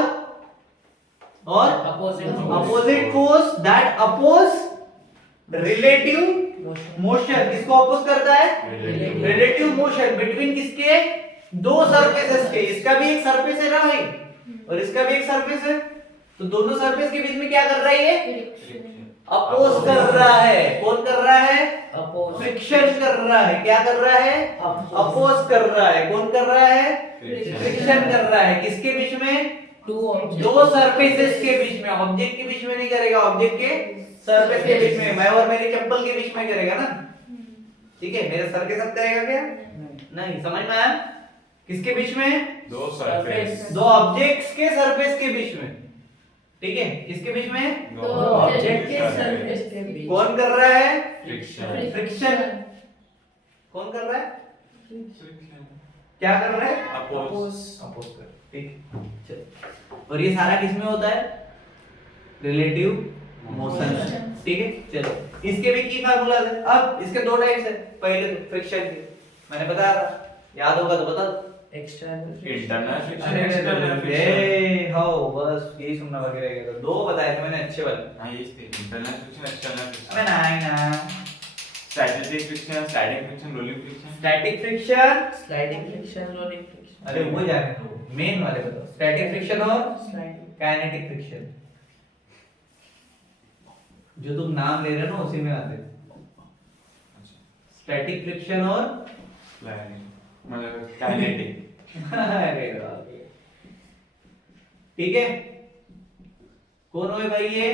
opposite force that oppose relative motion. किसको अपोज करता है? रिलेटिव मोशन बिटवीन किसके? दो सरफेसेस के। इसका भी एक सरफेस है ना भाई, और इसका भी एक सरफेस है, तो दोनों सरफेस के बीच में क्या कर रहा है ये? अपोज कर रहा है। कौन कर रहा है? फ्रिक्शन कर रहा है। क्या कर रहा है? अपोज कर रहा है। कौन कर रहा है? फ्रिक्शन कर रहा है। किसके बीच में? दो सरफेसेस के बीच में। ऑब्जेक्ट के बीच में नहीं करेगा, ऑब्जेक्ट के सरफेस के बीच में। मैं और मेरी चप्पल के बीच में करेगा ना, ठीक है। मेरे सर के साथ करेगा क्या? नहीं। समझ में आया? किसके बीच में? दो सरफेस, दो ऑब्जेक्ट्स के सरफेस के बीच में, ठीक है। किसके बीच में? दो ऑब्जेक्ट के सरफेस के बीच। कौन कर रहा है? Friction, friction. कौन कर रहा है? क्या कर रहा है? अपोज, अपोज कर, ठीक। चलो, और ये सारा किसमें होता है? रिलेटिव मोशन, ठीक है। चलो, इसके भी की फार्मूला है। अब इसके दो टाइप्स है। पहले तो फ्रिक्शन के मैंने बताया था, याद होगा तो बता दो। एक्सटर्नल इंटरनल फ्रिक्शन, अरे एक्सटर्नल फ्रिक्शन। ए हाउ, बस यही सुनना बाकी रह गया था। दो बताए थे मैंने अच्छे वाले। हाँ ये थे इंटरनल फ्रिक्शन, एक्सटर्नल अबे फ्रिक्शन, नहीं ना। Static friction, static friction, rolling friction. Static friction, sliding friction, rolling friction. अरे वो जाने दो, मेन वाले बताओ। स्टैटिक फ्रिक्शन और स्लाइडिंग। Kinetic friction. जो तुम नाम ले रहे हो ना उसी में आते हैं। स्टैटिक फ्रिक्शन और स्लाइडिंग मतलब काइनेटिक। अरे वाह। ठीक है, कौन हुए भाई ये?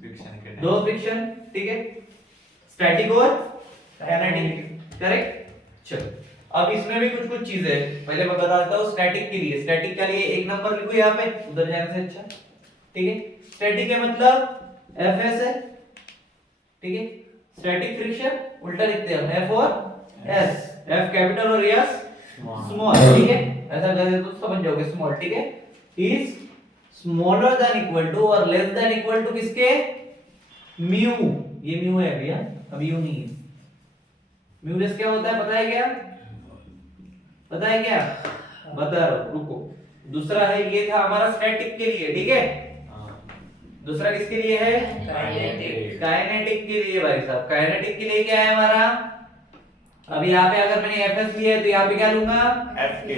फ्रिक्शन के दो फ्रिक्शन, ठीक है। स्टैटिक और काइनेटिक, करेक्ट। चलो, अब इसमें भी कुछ कुछ चीजें हैं। पहले मैं बता देता हूँ स्टैटिक के लिए। स्टैटिक के लिए एक नंबर लिखो यहाँ पे, उधर जाने से अच्छा, ठीक है। स्टैटिक है मतलब Fs है, ठीक है। स्टैटिक फ्रिक्शन उल्टा लिखते हैं हम, F और S। F कैपिटल और S स्मॉल, ठीक है। ऐसा करें तो समझ जाओगे, स्मॉल, ठीक है। Is smaller than equal to और लेस देन इक्वल टू किसके? म्यू। ये म्यू है भैया, अब यू नहीं है। म्यू लेस क्या होता है पता है क्या? पता है क्या? बता रहा हूं, रुको। दूसरा है, ये था हमारा स्टैटिक के लिए, ठीक है। दूसरा किसके लिए है? काइनेटिक। काइनेटिक के लिए भाई साहब। काइनेटिक के लिए क्या है हमारा? अब यहाँ पे अगर मैंने Fs लिया है तो यहाँ पे क्या लूंगा? FK,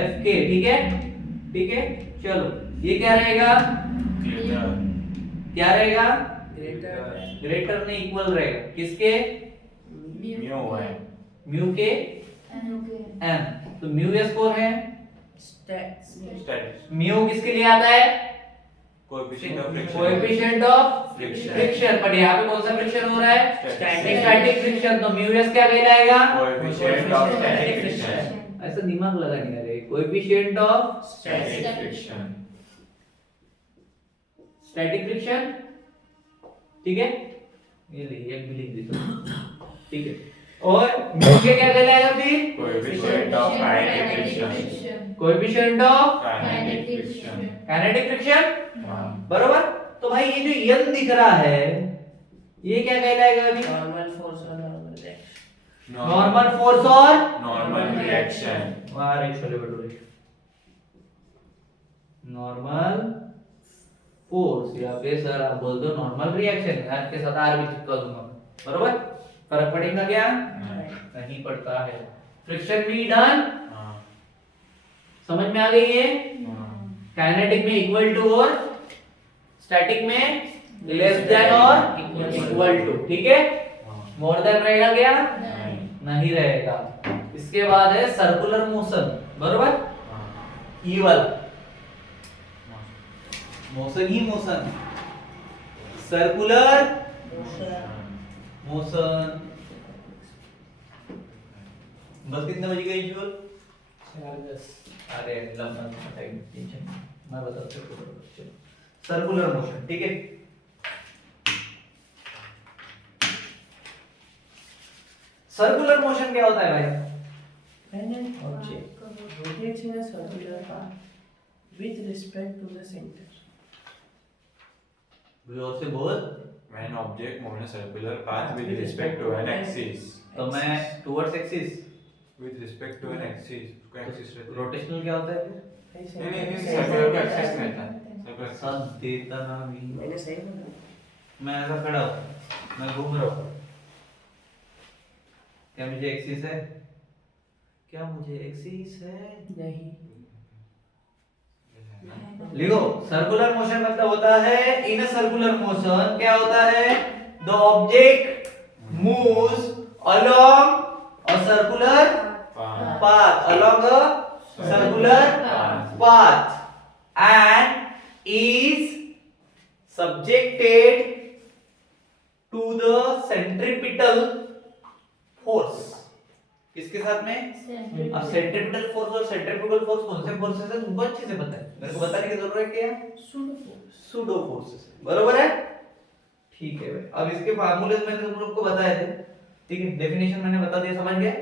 Fk, ठीक है, ठीक है। चलो, ये क्या रहेगा? ग्रेटर, क्या रहेगा? ग्रेटर ग्रेटर नहीं, इक्वल रहेगा किसके? म्यू है, म्यू के n। तो म्यू s कौन है? स्टैटिक, म्यू किसके लिए आता है? Coefficient of friction, coefficient of friction, friction. पर यहाँ पे कौन सा फ्रिक्शन हो रहा है? Static, static friction. तो म्यू s क्या कहलाएगा? कोएफिशिएंट ऑफ स्टैटिक फ्रिक्शन, ऐसा दिमाग लगा नहीं रहे। Coefficient of static friction, static friction, ठीक है। ये लिख, एक भी लिख देता हूं, ठीक है। और म्यू के क्या कहलाएगा फिर? Coefficient of kinetic friction, coefficient of kinetic friction. Kinetic friction, हाँ, बरोबर। तो भाई ये जो n दिख रहा है, ये क्या कहलाएगा अभी? नॉर्मल फोर्स और नॉर्मल रिएक्शन। नॉर्मल फोर्स और नॉर्मल रिएक्शन, अरे छोले भटूरे। नॉर्मल फोर्स, या पे सर आप बोल दो नॉर्मल रिएक्शन, आपके साथ आर भी चिपका दूंगा, बरोबर। फर्क पड़ेगा क्या? नहीं पड़ता है। फ्रिक्शन भी डन, हाँ, समझ में आ गई है। हाँ, काइनेटिक में इक्वल टू और स्टैटिक में लेस देन और इक्वल टू, ठीक है। हाँ, मोर देन रहेगा क्या? नहीं, नहीं रहेगा। इसके बाद है सर्कुलर मोशन, बरोबर। हाँ, ई वाला हाँ, मोशन ही मोशन, सर्कुलर मोशन। बस कितने बज गए इंजुअल? 4:10। अरे लंबा टाइम, टेंशन मैं बताता हूँ। सर्कुलर मोशन, ठीक है। सर्कुलर मोशन क्या होता है भाई? When an object rotates in a circular path with respect to the center. जोर से बोल। when object move in a circular path with respect to an axis, तो मैं towards axis, with respect to an axis, का axis रहता है। Rotational क्या होता है फिर? नहीं नहीं नहीं सर्कुलर का एक्सिस रहता है सर्कुलर एक्सिस। साथ देता ना भी। मैंने सही बोला? मैं ऐसा खड़ा हूँ, मैं घूम रहा हूँ, क्या मुझे एक्सिस है? क्या मुझे एक्सिस है? नहीं। लिखो, सर्कुलर मोशन मतलब होता है इन अ सर्कुलर मोशन क्या होता है? The object moves along a circular path, along a circular path and is subjected to the centripetal force. किसके साथ में? अब सेंट्रीपिटल फोर्स और सेंट्रीफ्यूगल फोर्स कौन से फोर्सेस है तुमको अच्छे से पता है, मेरे को बताने की जरूरत है क्या? सूडो फोर्सेस, बरोबर है? ठीक है भाई, अब इसके फार्मूलेस मैंने तुम लोग को बताए थे, ठीक है, डेफिनेशन मैंने बता दिया, समझ गए?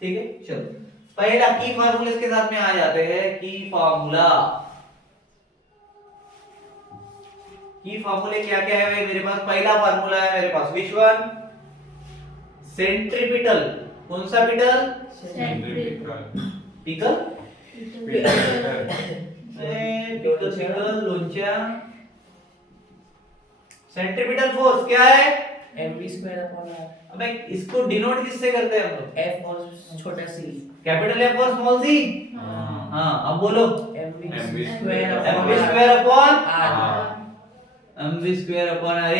ठीक है, चलो पहला की फार्मूला के साथ में आ जाते हैं। की फार्मूला, की फार्मूले क्या क्या है भाई मेरे पास? पहला फार्मूला है मेरे पास विच वन? सेंट्रीपिटल। कौन सा पिटल? पिकल पिकल लोंचा। सेंट्रीपिटल फोर्स क्या है? mv²/r। अबे इसको डिनोट किससे करते हैं हम लोग? f और छोटा c। कैपिटल एफ और स्मॉल सी। हाँ अब बोलो। mv²/r। अरे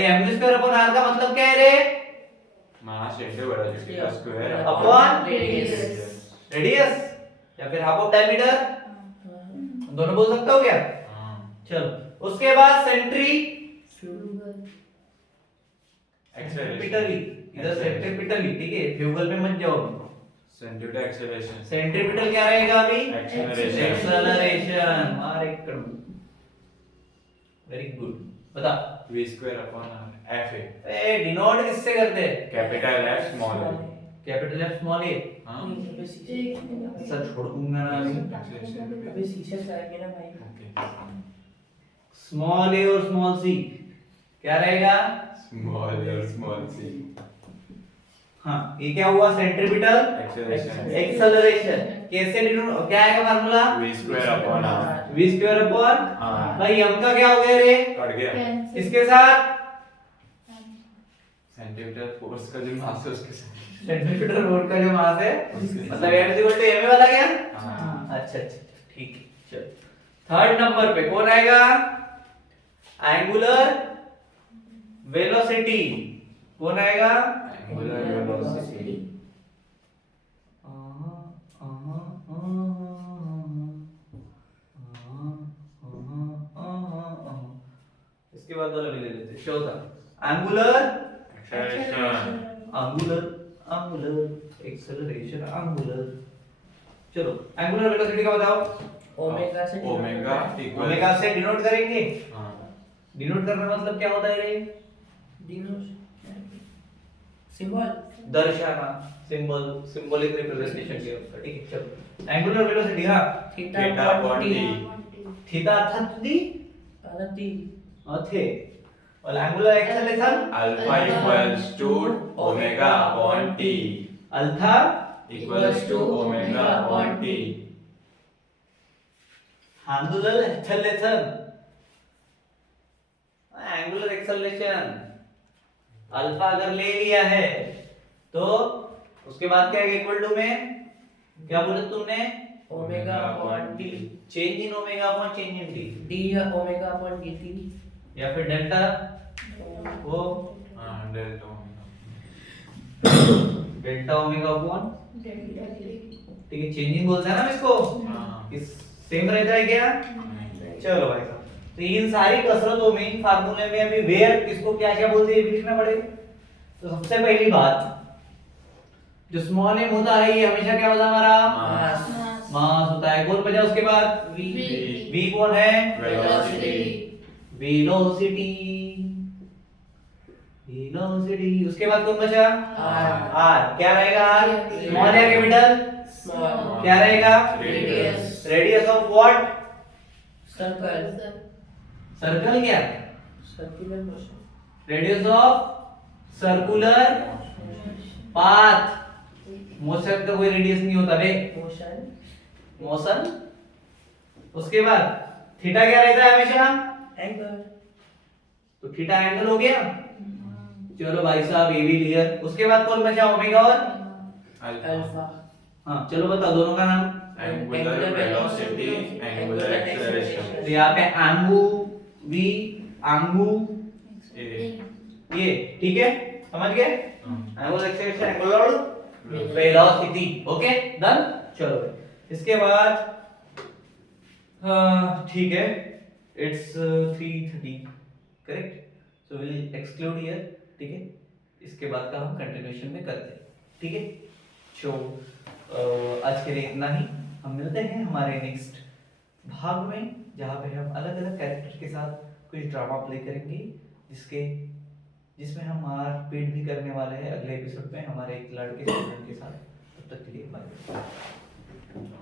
mv²/r का मतलब क्या है रे? मास सेंटर बड़ा जो स्क्वायर अपॉन रेडियस। रेडियस या फिर हाफ ऑफ डायमीटर, दोनों बोल सकते हो क्या? चलो उसके बाद सेंट्री सेंट्रीपिटली, इधर सेंट्रीपिटली, ठीक है, फ्यूगल पे मत जाओ। सेंट्रीपिटल एक्सेलरेशन सेंट्रीपिटल क्या रहेगा अभी? Acceleration. एक्सेलरेशन। मार एक करो, वेरी गुड, बता। v²/r f है ए डिनोट किससे करते हैं? कैपिटल f स्मॉल है। कैपिटल एफ स्मॉल ए। हां सर छोड़ दूंगा ना अभी। एक्सेलरेशन अभी शीशे करेंगे ना भाई। ओके स्मॉल ए और स्मॉल सी क्या रहेगा? स्मॉल और स्मॉल सी हाँ ये क्या हुआ? Centripetal acceleration acceleration. कैसे डिनोट, क्या आएगा formula? v²/r v square upon, हां भाई m का क्या हो गया रे? कट गया इसके साथ सेंट्रीपिटल फोर्स का जो मास है उसके साथ सेंट्रीपिटल फोर्स का जो मास है उसके मतलब m इक्वल टू ma वाला गया। हां अच्छा अच्छा ठीक है, चलो थर्ड नंबर पे कौन आएगा? Angular velocity. कौन आएगा? एंगुलर वेलोसिटी इसके बाद वाला भी ले लेते हैं, चौथा angular acceleration angular angular acceleration angular. चलो एंगुलर वेलोसिटी का बताओ। ओमेगा से ओमेगा इक्वल ओमेगा से डिनोट करेंगे। हां डिनोट करना मतलब क्या होता है रे? सिंबल दर्शाना, सिंबल, सिंबॉलिक रिप्रेजेंटेशन के उसका, ठीक है। चलो एंगुलर वेलोसिटी, हाँ theta theta upon t t theta अर्थात दी अनति अथे और angular acceleration alpha equals to omega upon t alpha equals to omega upon t angular acceleration, angular acceleration alpha अगर ले लिया है तो उसके बाद क्या है? इक्वल टू में क्या बोले तुमने? Omega upon t change in omega upon change in T, d omega upon dt या फिर डेल्टा वो हां डेल्टा डेल्टा ओमेगा अपॉन, ठीक है, चेंज इन बोलते हैं ना इसको। हां इस सेम रहता है क्या? चलो भाई साहब, तो इन सारी कसरतों में, इन फार्मूले में अभी वेयर किसको क्या क्या बोलते हैं ये भी लिखना पड़ेगा। तो सबसे पहली बात, जो स्मॉल एम होता है ये हमेशा क्या होता है हमारा? मास मास होता है। कौन बचा उसके बाद? v v कौन है? Velocity velocity, velocity. उसके बाद कौन बचा? r। क्या रहेगा r? स्मॉल या कैपिटल? स्मॉल क्या रहेगा? Radius radius of what? Circle circle क्या? Circular motion radius of circular path. Motion का कोई रेडियस नहीं होता बे। मोशन मोशन, उसके बाद थीटा क्या रहता है हमेशा, एंगल, तो थीटा एंगल हो गया। चलो भाई साहब ये भी क्लियर। उसके बाद कौन बचा, ओमेगा और अल्फा, हाँ चलो बताओ दोनों का नाम। Angular velocity, angular acceleration. तो यहाँ पे आंगू वी आंगू ये ठीक है, समझ गए। Angular acceleration, angular velocity, okay done. चलो इसके बाद ठीक है, it's 3:30 correct, so will exclude here, ठीक है। इसके बाद का हम कंटिन्यूएशन में करते हैं, ठीक है। सो आज के लिए इतना ही, हम मिलते हैं हमारे नेक्स्ट भाग में, जहाँ पे हम अलग अलग कैरेक्टर के साथ कुछ ड्रामा प्ले करेंगे, जिसमें हम मारपीट भी करने वाले हैं अगले एपिसोड में हमारे एक लड़के स्टूडेंट के साथ। तब तक के लिए बाय।